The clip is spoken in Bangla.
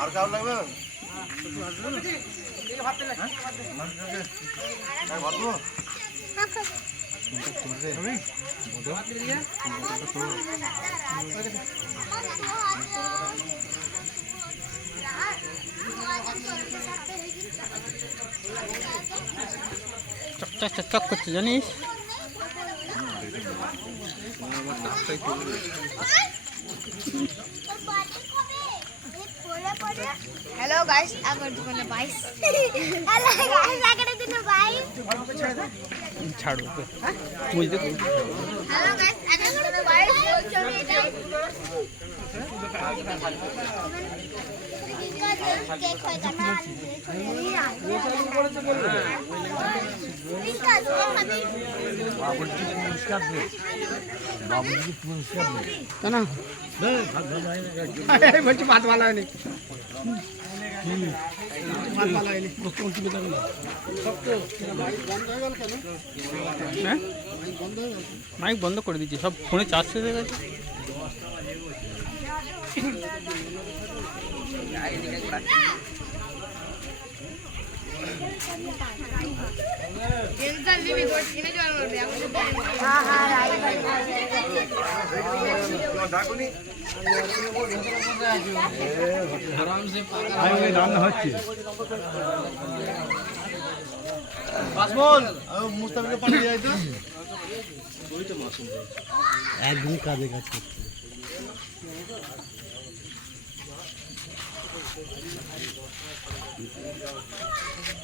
আর কাউ লাগবে চকচক চকচক করছে জানিস। हेलो गाइस अगर तुमने 22 हेलो गाइस अगर तुमने 22 ছাড়ো তো বুঝতে हेलो गाइस अगर तुमने 22 बोलছো আমি এটাই কেক হয় কাটা না বলছি ভাত ভালো হয়নি, ভাত ভালো হয়নি। মাইক বন্ধ করে দিচ্ছি, সব ফোনে চার্জ শেষ হয়ে গেছে। রান্না হচ্ছে মুস্তাফিকে পাঠিয়ে যাই তো একদিন কাজে কাজ করছে।